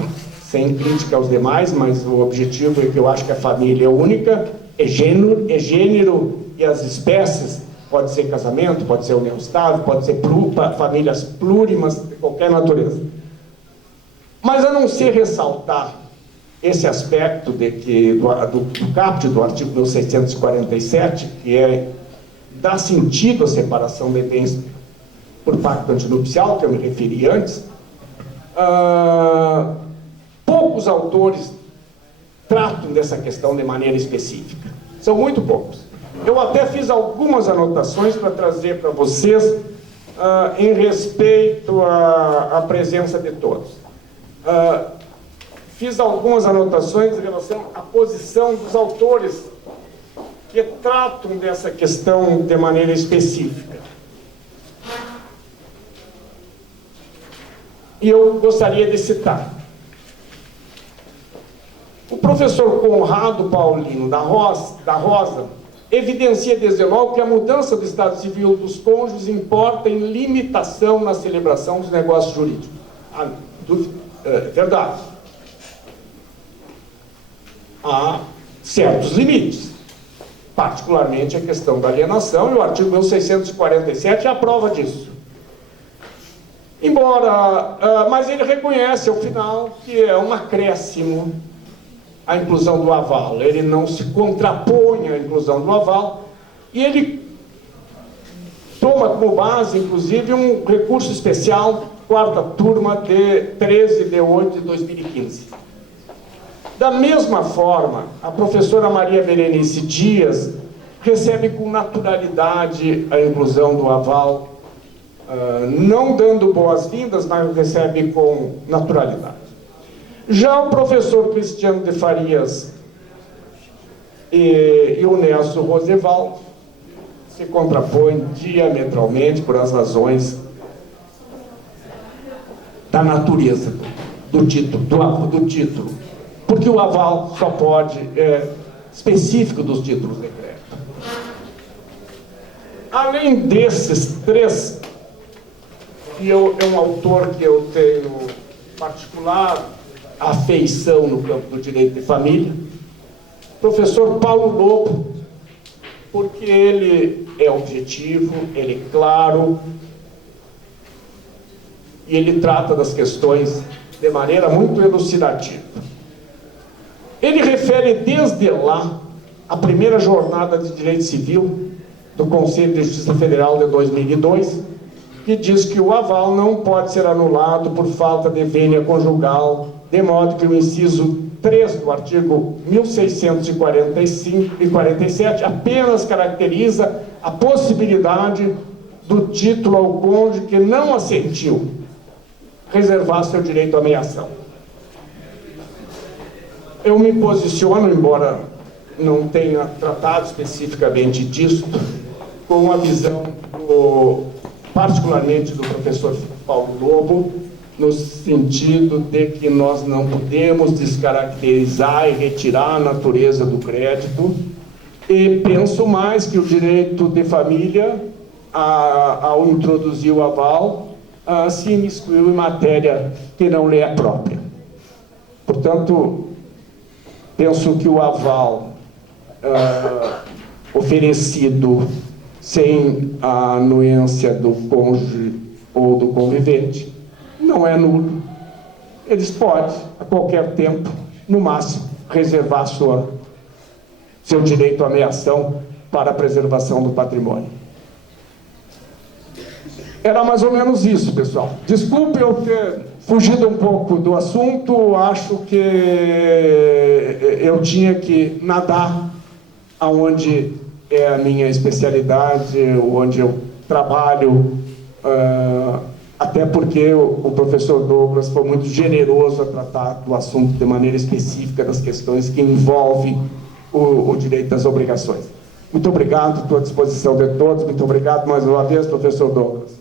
sem crítica aos demais, mas o objetivo é que eu acho que a família é única, é gênero e as espécies, pode ser casamento, pode ser união estável, pode ser famílias plurimas, de qualquer natureza. Mas a não ser ressaltar esse aspecto do caput do artigo 1647, que dá sentido à separação de bens por pacto antinupcial, que eu me referi antes, poucos autores tratam dessa questão de maneira específica. São muito poucos. Eu até fiz algumas anotações para trazer para vocês em respeito à presença de todos. Fiz algumas anotações em relação à posição dos autores que tratam dessa questão de maneira específica. E eu gostaria de citar. O professor Conrado Paulino da Rosa evidencia desde logo que a mudança do estado civil dos cônjuges importa em limitação na celebração dos negócios jurídicos. Verdade. Há certos limites, particularmente a questão da alienação, e o artigo 1647 é a prova disso. Mas ele reconhece, ao final, que é um acréscimo a inclusão do aval. Ele não se contrapõe à inclusão do aval, e ele toma como base, inclusive, um recurso especial, quarta turma, de 13 de 8 de 2015. Da mesma forma, a professora Maria Berenice Dias recebe com naturalidade a inclusão do aval, não dando boas-vindas, mas recebe com naturalidade. Já o professor Cristiano de Farias e o Nelson Roosevelt se contrapõem diametralmente por as razões da natureza do título, porque o aval só pode, específico dos títulos de crédito. Além desses três, que é um autor que eu tenho particular afeição no campo do direito de família, o professor Paulo Lobo porque ele é objetivo, ele é claro, e ele trata das questões de maneira muito elucidativa. Ele refere desde lá a primeira jornada de direito civil do Conselho de Justiça Federal de 2002, que diz que o aval não pode ser anulado por falta de vênia conjugal, de modo que o inciso 3 do artigo 1645 e 47 apenas caracteriza a possibilidade do título ao cônjuge que não assentiu reservar seu direito à meação. Eu me posiciono, embora não tenha tratado especificamente disso, com a visão, particularmente do professor Paulo Lobo, no sentido de que nós não podemos descaracterizar e retirar a natureza do crédito, e penso mais que o direito de família, ao introduzir o aval, se imiscuiu em matéria que não lhe é própria. Portanto, penso que o aval oferecido sem a anuência do cônjuge ou do convivente não é nulo. Eles podem, a qualquer tempo, no máximo, reservar seu direito à meação para a preservação do patrimônio. Era mais ou menos isso, pessoal. Desculpe eu ter fugido um pouco do assunto, acho que eu tinha que nadar aonde é a minha especialidade, onde eu trabalho, até porque o professor Douglas foi muito generoso a tratar do assunto de maneira específica, das questões que envolvem o direito das obrigações. Muito obrigado, estou à disposição de todos. Muito obrigado mais uma vez, professor Douglas.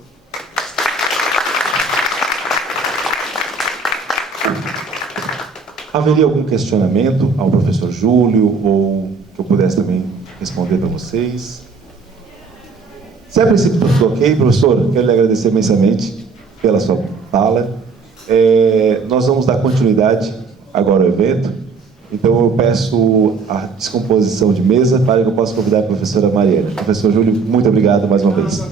Haveria algum questionamento ao professor Júlio, ou que eu pudesse também responder para vocês? Se a princípio tudo ok, professor, quero lhe agradecer imensamente pela sua fala. Nós vamos dar continuidade agora ao evento, então eu peço a descomposição de mesa para que eu possa convidar a professora Mariana. Professor Júlio, muito obrigado mais uma vez.